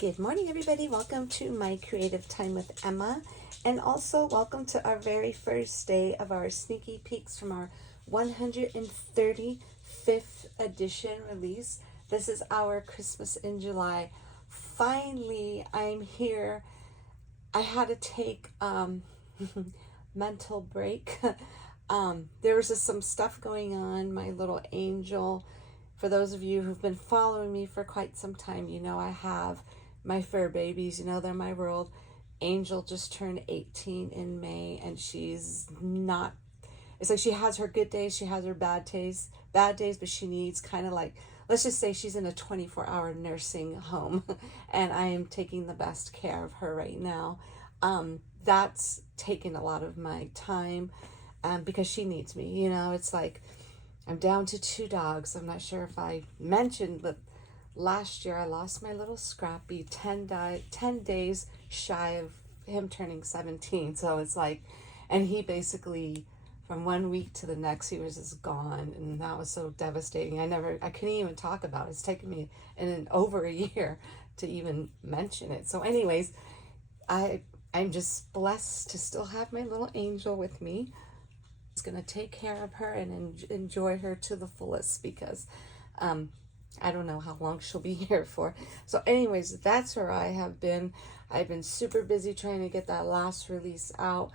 Good morning, everybody. Welcome to my Creative Time with Emma. And also welcome to our very first day of our sneaky peeks from our 135th edition release. This is our Christmas in July. Finally, I'm here. I had to take mental break. There was just some stuff going on. My little angel, for those of you who've been following me for quite some time, you know I have my fur babies, you know, they're my world. Angel just turned 18 in May, and she's not, it's like she has her good days, she has her bad days, but she needs kind of like, let's just say she's in a 24-hour nursing home, and I am taking the best care of her right now. That's taken a lot of my time, because she needs me, you know. It's like I'm down to 2 dogs. I'm not sure if I mentioned, but last year I lost my little Scrappy 10 days shy of him turning 17. So it's like, and he basically, from 1 week to the next, he was just gone, and that was so devastating. I couldn't even talk about it. It's taken me over a year to even mention it. So anyways, I'm just blessed to still have my little angel with me. Going to take care of her and enjoy her to the fullest, because I don't know how long she'll be here for. So anyways, that's where I have been. I've been super busy trying to get that last release out.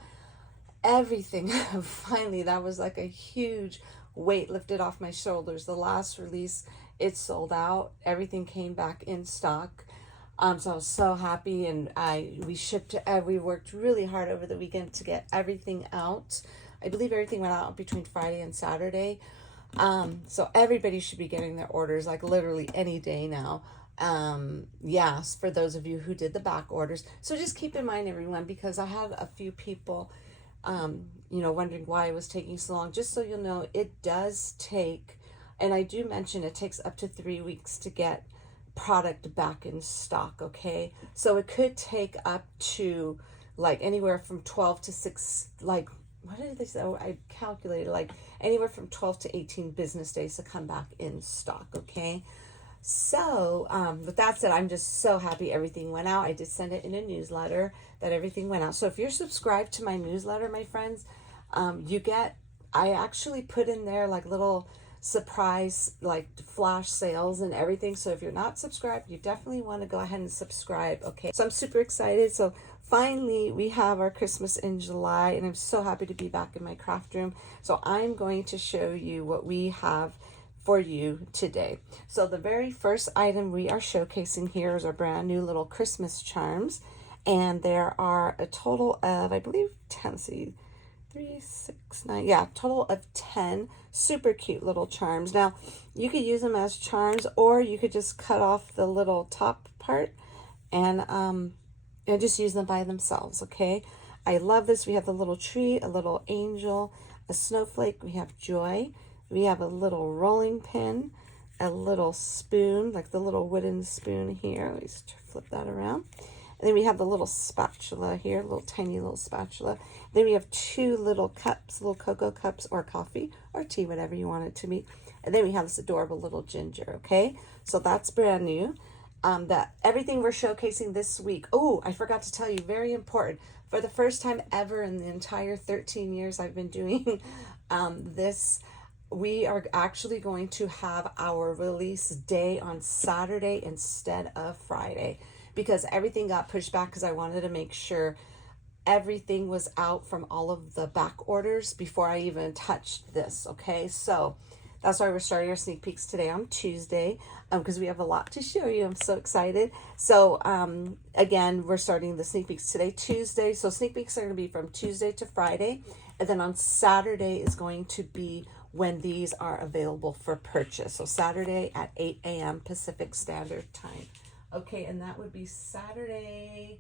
Everything, finally, that was like a huge weight lifted off my shoulders. The last release, it sold out. Everything came back in stock. So I was so happy, and we worked really hard over the weekend to get everything out. I believe everything went out between Friday and Saturday. So everybody should be getting their orders like literally any day now. Yes, for those of you who did the back orders. So just keep in mind, everyone, because I had a few people, wondering why it was taking so long. Just so you'll know, it does take, and I do mention it takes up to 3 weeks to get product back in stock, okay? So it could take up to like anywhere from 12 to 6, like, what did they say? Oh, I calculated like anywhere from 12 to 18 business days to come back in stock, okay? So, with that said, I'm just so happy everything went out. I did send it in a newsletter that everything went out. So if you're subscribed to my newsletter, my friends, I actually put in there like little surprise, like flash sales and everything. So if you're not subscribed, you definitely want to go ahead and subscribe, okay? So I'm super excited. So finally, we have our Christmas in July, and I'm so happy to be back in my craft room. So I'm going to show you what we have for you today. So the very first item we are showcasing here is our brand new little Christmas charms. And there are a total of, I believe, 10, see, 3, 6, 9, yeah, total of 10 super cute little charms. Now, you could use them as charms, or you could just cut off the little top part and just use them by themselves, okay? I love this. We have the little tree, a little angel, a snowflake. We have joy. We have a little rolling pin, a little spoon, like the little wooden spoon here. Let me just flip that around. And then we have the little spatula here, little tiny little spatula. Then we have 2 little cups, little cocoa cups, or coffee or tea, whatever you want it to be. And then we have this adorable little ginger, okay? So that's brand new. That everything we're showcasing this week. Oh, I forgot to tell you, very important. For the first time ever in the entire 13 years I've been doing this, we are actually going to have our release day on Saturday instead of Friday, because everything got pushed back because I wanted to make sure everything was out from all of the back orders before I even touched this, okay? So that's why we're starting our sneak peeks today on Tuesday, because we have a lot to show you. I'm so excited. So again, we're starting the sneak peeks today, Tuesday. So sneak peeks are going to be from Tuesday to Friday. And then on Saturday is going to be when these are available for purchase. So Saturday at 8 a.m. Pacific Standard Time. Okay, and that would be Saturday,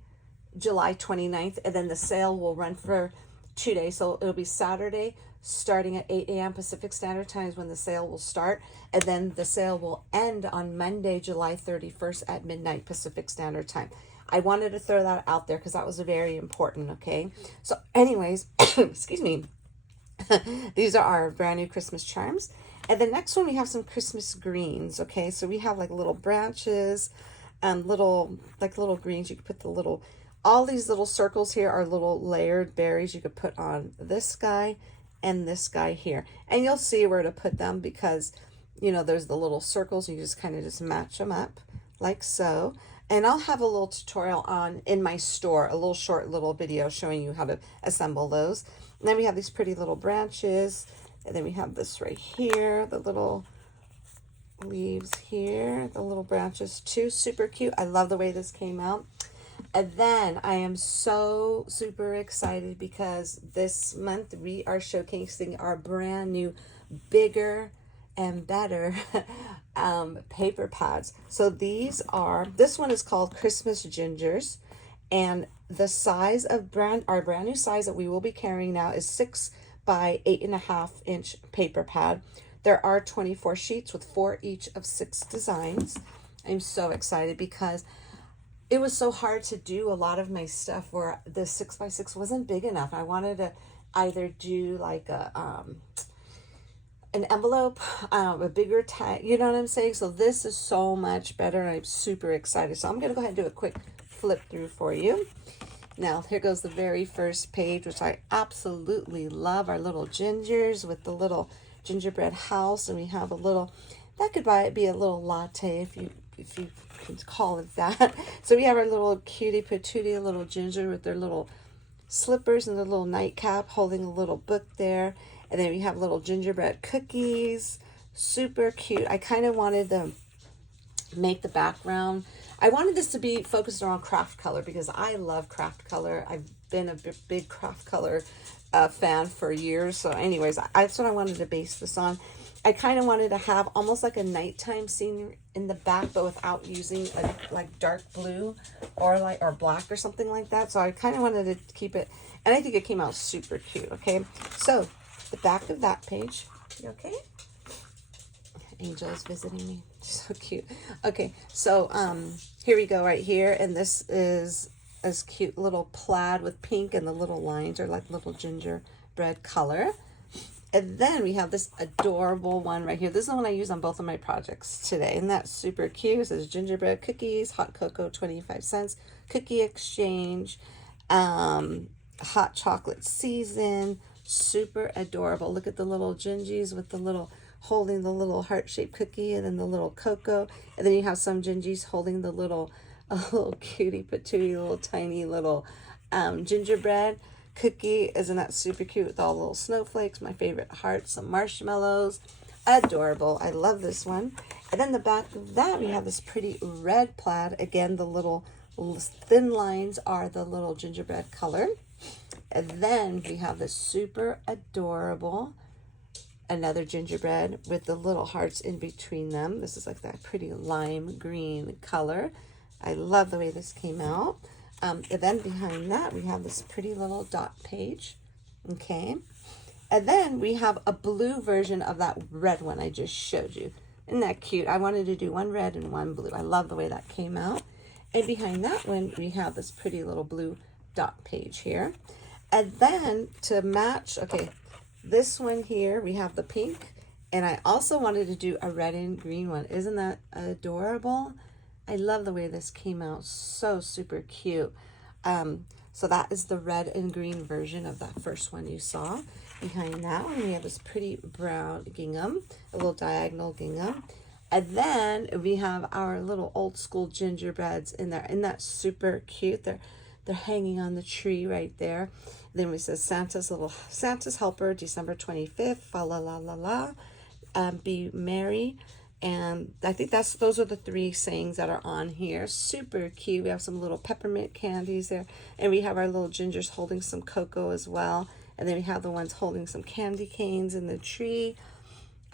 July 29th. And then the sale will run for 2 days. So it'll be Saturday starting at 8 a.m. Pacific Standard Time is when the sale will start. And then the sale will end on Monday, July 31st at midnight Pacific Standard Time. I wanted to throw that out there because that was very important, okay? So anyways, excuse me. These are our brand new Christmas charms. And the next one, we have some Christmas greens, okay? So we have like little branches, little, like little greens. You could put the little, all these little circles here are little layered berries you could put on this guy and this guy here. And you'll see where to put them because, you know, there's the little circles. You just kind of just match them up like so. And I'll have a little tutorial on in my store, a little short little video showing you how to assemble those. And then we have these pretty little branches. And then we have this right here, the little leaves here, the little branches too. Super cute. I love the way this came out. And then I am so super excited because this month we are showcasing our brand new, bigger and better paper pads. So these are, this one is called Christmas Gingers, and the size of our brand new size that we will be carrying now is 6 by 8.5 inch paper pad. There are 24 sheets with 4 each of 6 designs. I'm so excited because it was so hard to do a lot of my stuff where the 6x6 wasn't big enough. I wanted to either do like an envelope, a bigger tag, you know what I'm saying? So this is so much better and I'm super excited. So I'm gonna go ahead and do a quick flip through for you. Now here goes the very first page, which I absolutely love. Our little gingers with the little gingerbread house, and we have a little, that could be a little latte if you can call it that. So we have our little cutie patootie little ginger with their little slippers and their little nightcap holding a little book there. And then we have little gingerbread cookies, super cute. I kind of wanted to make the background, I wanted this to be focused around craft color because I love craft color. I've been a big craft color fan for years. So anyways, that's what I wanted to base this on. I kind of wanted to have almost like a nighttime scene in the back, but without using like dark blue or black or something like that. So I kind of wanted to keep it, and I think it came out super cute. Okay, so the back of that page. You okay? Angel is visiting me. So cute. Okay, so here we go right here, and this is this cute little plaid with pink, and the little lines are like little gingerbread color. And then we have this adorable one right here. This is the one I use on both of my projects today. And that's super cute. It says gingerbread cookies, hot cocoa, 25 cents, cookie exchange, hot chocolate season. Super adorable. Look at the little gingies with the little, holding the little heart-shaped cookie, and then the little cocoa. And then you have some gingies holding the little, cutie patootie, little tiny little gingerbread cookie. Isn't that super cute with all the little snowflakes? My favorite hearts, some marshmallows. Adorable. I love this one. And then the back of that, we have this pretty red plaid. Again, the little thin lines are the little gingerbread color. And then we have this super adorable, another gingerbread with the little hearts in between them. This is like that pretty lime green color. I love the way this came out. And then behind that, we have this pretty little dot page, okay? And then we have a blue version of that red one I just showed you. Isn't that cute? I wanted to do one red and one blue. I love the way that came out. And behind that one, we have this pretty little blue dot page here. And then to match, okay, this one here, we have the pink. And I also wanted to do a red and green one. Isn't that adorable? I love the way this came out. So super cute. So that is the red and green version of that first one you saw. Behind that one, we have this pretty brown gingham, a little diagonal gingham. And then we have our little old school gingerbreads in there. And that's super cute. They're hanging on the tree right there. Then we says Santa's helper, December 25th, fa la la la la, be merry. And I think those are the 3 sayings that are on here. Super cute. We have some little peppermint candies there. And we have our little gingers holding some cocoa as well. And then we have the ones holding some candy canes in the tree.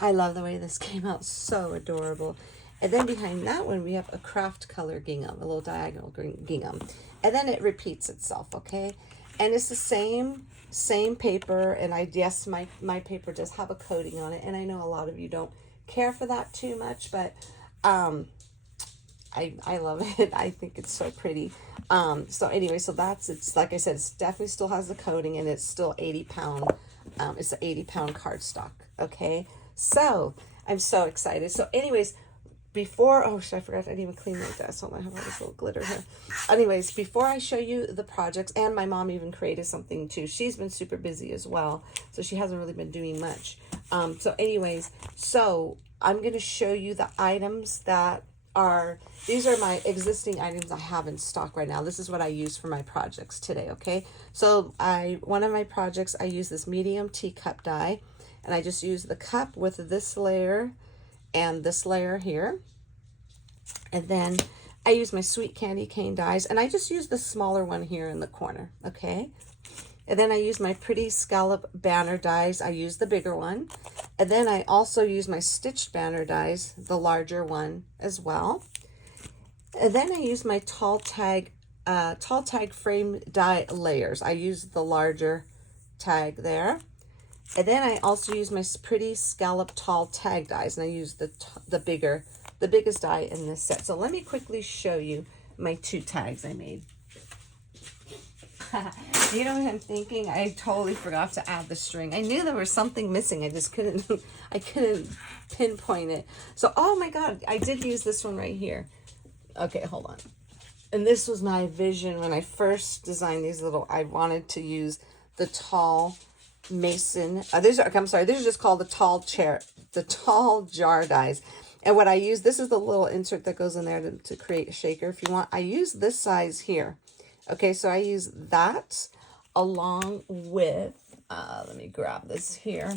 I love the way this came out. So adorable. And then behind that one, we have a craft color gingham, a little diagonal gingham. And then it repeats itself, okay? And it's the same paper. And yes, my paper does have a coating on it. And I know a lot of you don't care for that too much, but I love it. I think it's so pretty. So anyway, so it's like I said, it's definitely still has the coating, and it's still 80 pound. It's an 80 pound cardstock. Okay, so I'm so excited. So anyways, before, oh, I forgot, I didn't even clean like that, so I have all this little glitter here. Anyways, before I show you the projects, and my mom even created something too. She's been super busy as well, so she hasn't really been doing much. So anyways, so I'm going to show you the items that are, these are my existing items I have in stock right now. This is what I use for my projects today, okay? So one of my projects, I use this medium teacup die, and I just use the cup with this layer and this layer here. And then I use my sweet candy cane dies, and I just use the smaller one here in the corner, okay? And then I use my pretty scallop banner dies. I use the bigger one. And then I also use my stitched banner dies, the larger one as well. And then I use my tall tag frame die layers. I use the larger tag there. And then I also use my pretty scallop tall tag dies, and I use the biggest die in this set. So let me quickly show you my 2 tags I made. You know what I'm thinking? I totally forgot to add the string. I knew there was something missing. I just couldn't, I couldn't pinpoint it. So, oh my God, I did use this one right here. Okay, hold on. And this was my vision when I first designed these little, I wanted to use the tall mason. These are just called the tall jar dies. And what I use, this is the little insert that goes in there to create a shaker if you want. I use this size here. Okay, so I use that along with, let me grab this here,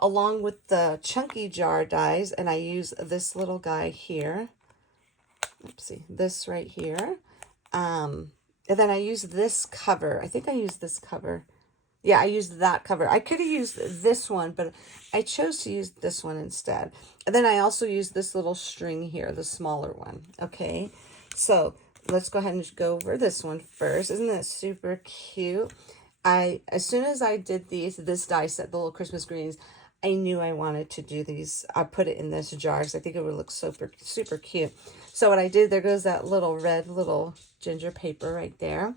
along with the chunky jar dies, and I use this little guy here. Oopsie, this right here. And then I use this cover. I think I used this cover. Yeah, I used that cover. I could have used this one, but I chose to use this one instead. And then I also used this little string here, the smaller one. Okay, so let's go ahead and go over this one first. Isn't that super cute? As soon as I did this die set, the little Christmas greens, I knew I wanted to do these. I put it in this jar because I think it would look super, super cute. So what I did, there goes that little red little ginger paper right there.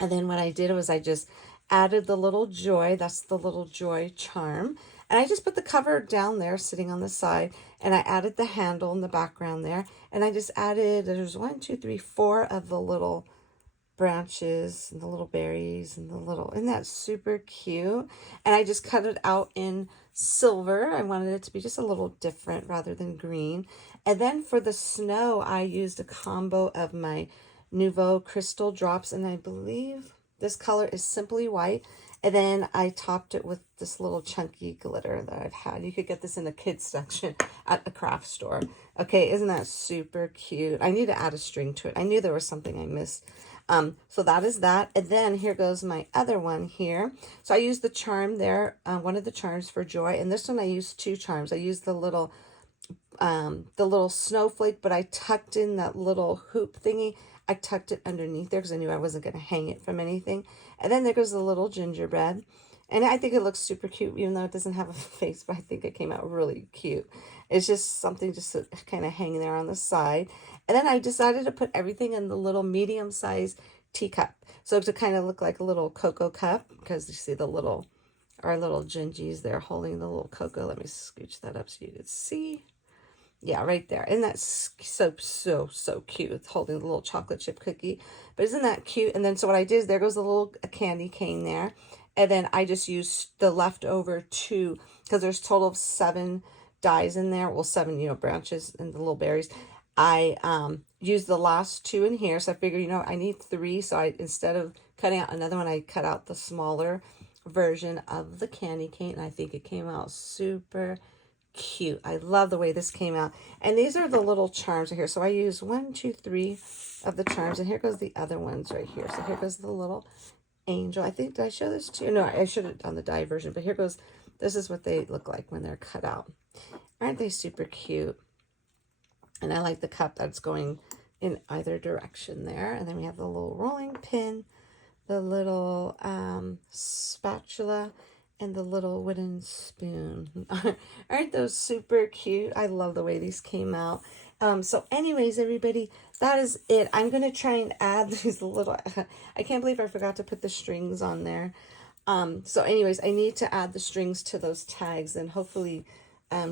And then what I did was I just added the little joy. That's the little joy charm. And I just put the cover down there sitting on the side, and I added the handle in the background there. And I just added, there's 1, 2, 3, 4 of the little branches and the little berries and the little, isn't that super cute? And I just cut it out in silver. I wanted it to be just a little different rather than green. And then for the snow, I used a combo of my Nouveau Crystal drops, and I believe this color is Simply White. And then I topped it with this little chunky glitter that I've had. You could get this in the kids section at a craft store. Okay, isn't that super cute? I need to add a string to it. I knew there was something I missed. So that is that. And then here goes my other one here. So I used the charm there, one of the charms for joy. And this one I used 2 charms. I used the little snowflake, but I tucked in that little hoop thingy. I tucked it underneath there because I knew I wasn't going to hang it from anything. And then there goes the little gingerbread. And I think it looks super cute, even though it doesn't have a face, but I think it came out really cute. It's just something just to kind of hang there on the side. And then I decided to put everything in the little medium-sized teacup. So to kind of look like a little cocoa cup, because you see our little gingies there holding the little cocoa. Let me scooch that up so you can see. Yeah, right there. And that's so cute. It's holding the little chocolate chip cookie. But isn't that cute? And then so what I did is there goes the little candy cane there. And then I just used the leftover 2, because there's a total of 7 dies in there. Well, 7, branches and the little berries. I used the last 2 in here. So I figured, I need 3. So instead of cutting out another one, I cut out the smaller version of the candy cane. And I think it came out super cute. I love the way this came out. And these are the little charms right here. So I use 1, 2, 3 of the charms. And here goes the other ones right here. So here goes the little angel. I think, did I show this to you? No, I should have done the die version. But here goes, this is what they look like when they're cut out. Aren't they super cute? And I like the cup that's going in either direction there. And then we have the little rolling pin, the little spatula, and the little wooden spoon. Aren't those super cute? I love the way these came out. So anyways, everybody, that is it. I'm going to try and add these little, I can't believe I forgot to put the strings on there. So anyways, I need to add the strings to those tags, and hopefully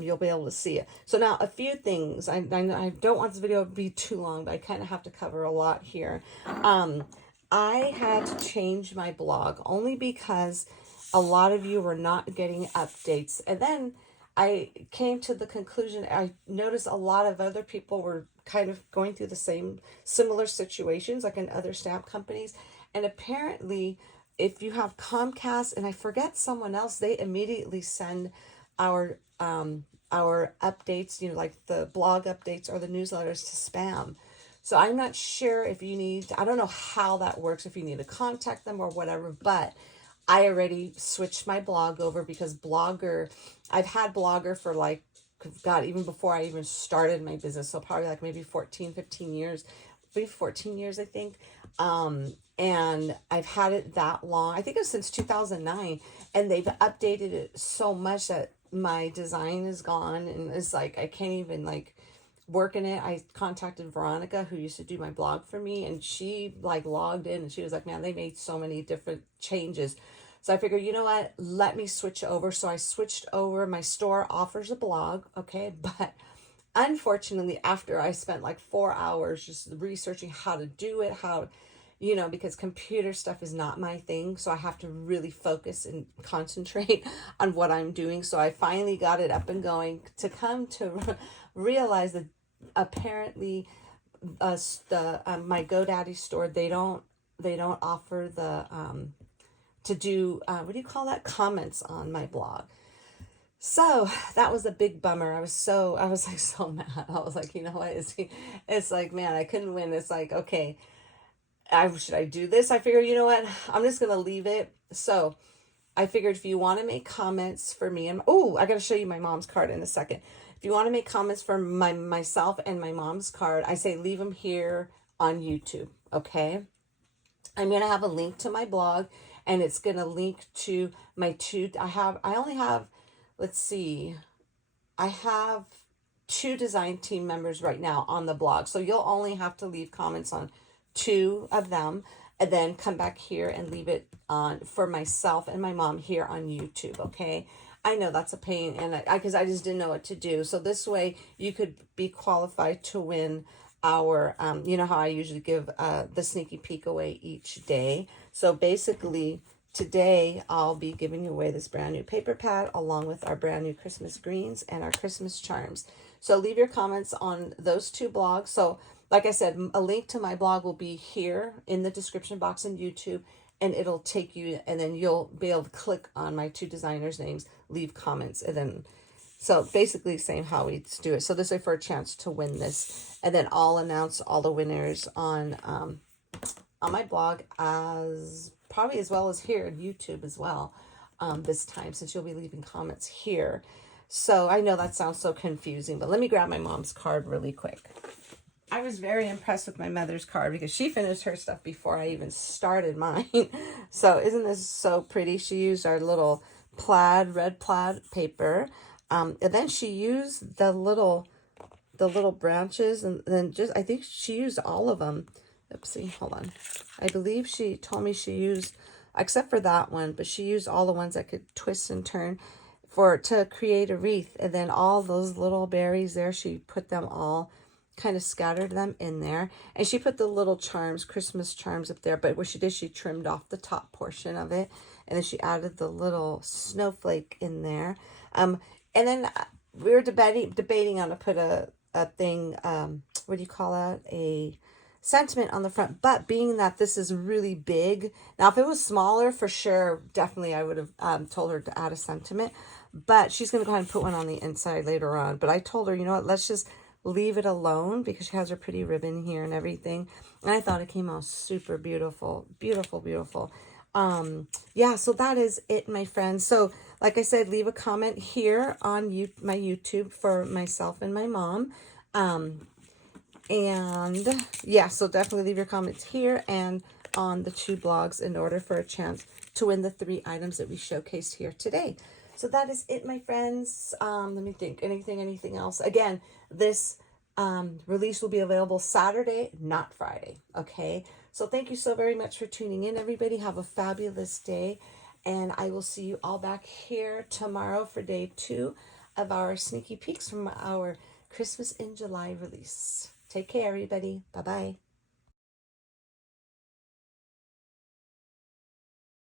you'll be able to see it. So now a few things. I don't want this video to be too long, but I kind of have to cover a lot here. I had to change my blog only because a lot of you were not getting updates. And then I came to the conclusion, I noticed a lot of other people were kind of going through the same similar situations, like in other stamp companies. And apparently, if you have Comcast, and I forget someone else, they immediately send our updates, like the blog updates or the newsletters, to spam. So I'm not sure if you need, I don't know how that works, if you need to contact them or whatever, but I already switched my blog over because Blogger, I've had Blogger for like, God, even before I even started my business. So probably like maybe 14, 15 years, maybe 14 years, I think. And I've had it that long. I think it was since 2009, and they've updated it so much that my design is gone, and it's like, I can't even like work in it. I contacted Veronica, who used to do my blog for me, and she like logged in and she was like, man, they made so many different changes. So I figured, you know what, let me switch over. So I switched over. My store offers a blog, okay, but unfortunately, after I spent like 4 hours just researching how to do it, because computer stuff is not my thing. So I have to really focus and concentrate on what I'm doing. So I finally got it up and going, to come to realize that apparently my GoDaddy store, they don't offer the to do what do you call that, comments on my blog. So that was a big bummer. I was like so mad. I was like, you know what, it's like, man, I couldn't win. It's like, okay, should I do this? I figured, you know what, I'm just gonna leave it. So I figured, if you want to make comments for me, and I gotta show you my mom's card in a second. If you want to make comments for myself and my mom's card, I say leave them here on YouTube, okay? I'm gonna have a link to my blog, and it's gonna link to my I have 2 design team members right now on the blog. So you'll only have to leave comments on 2 of them, and then come back here and leave it on for myself and my mom here on YouTube, okay? I know that's a pain, and because I just didn't know what to do. So this way you could be qualified to win our, you know how I usually give the sneaky peek away each day. So basically today I'll be giving away this brand new paper pad along with our brand new Christmas greens and our Christmas charms. So leave your comments on those 2 blogs. So like I said, a link to my blog will be here in the description box in YouTube, and it'll take you, and then you'll be able to click on my 2 designers' names, leave comments, and then, so basically same how we do it. So this way for a chance to win this, and then I'll announce all the winners on my blog, as well as here on YouTube as well, this time, since you'll be leaving comments here. So I know that sounds so confusing, but let me grab my mom's card really quick. I was very impressed with my mother's card because she finished her stuff before I even started mine. So isn't this so pretty? She used our little red plaid paper. And then she used the little branches, and then I think she used all of them. Oopsie, hold on. I believe she told me she used, except for that one, but she used all the ones I could twist and turn to create a wreath. And then all those little berries there, she put them all, kind of scattered them in there, and she put the little charms, Christmas charms, up there. But what she did, she trimmed off the top portion of it, and then she added the little snowflake in there. And then we were debating on to put a thing, what do you call that, a sentiment on the front. But being that this is really big, now if it was smaller, for sure, definitely I would have told her to add a sentiment. But she's going to go ahead and put one on the inside later on. But I told her, you know what, let's just leave it alone, because she has her pretty ribbon here and everything. And I thought it came out super beautiful. Beautiful, beautiful. Yeah, so that is it, my friends. So like I said, leave a comment here on my YouTube for myself and my mom. And yeah, so definitely leave your comments here and on the 2 blogs in order for a chance to win the 3 items that we showcased here today. So that is it, my friends. Let me think. Anything else? Again, this release will be available Saturday, not Friday. Okay. So thank you so very much for tuning in, everybody. Have a fabulous day. And I will see you all back here tomorrow for day 2 of our sneaky peeks from our Christmas in July release. Take care, everybody. Bye-bye.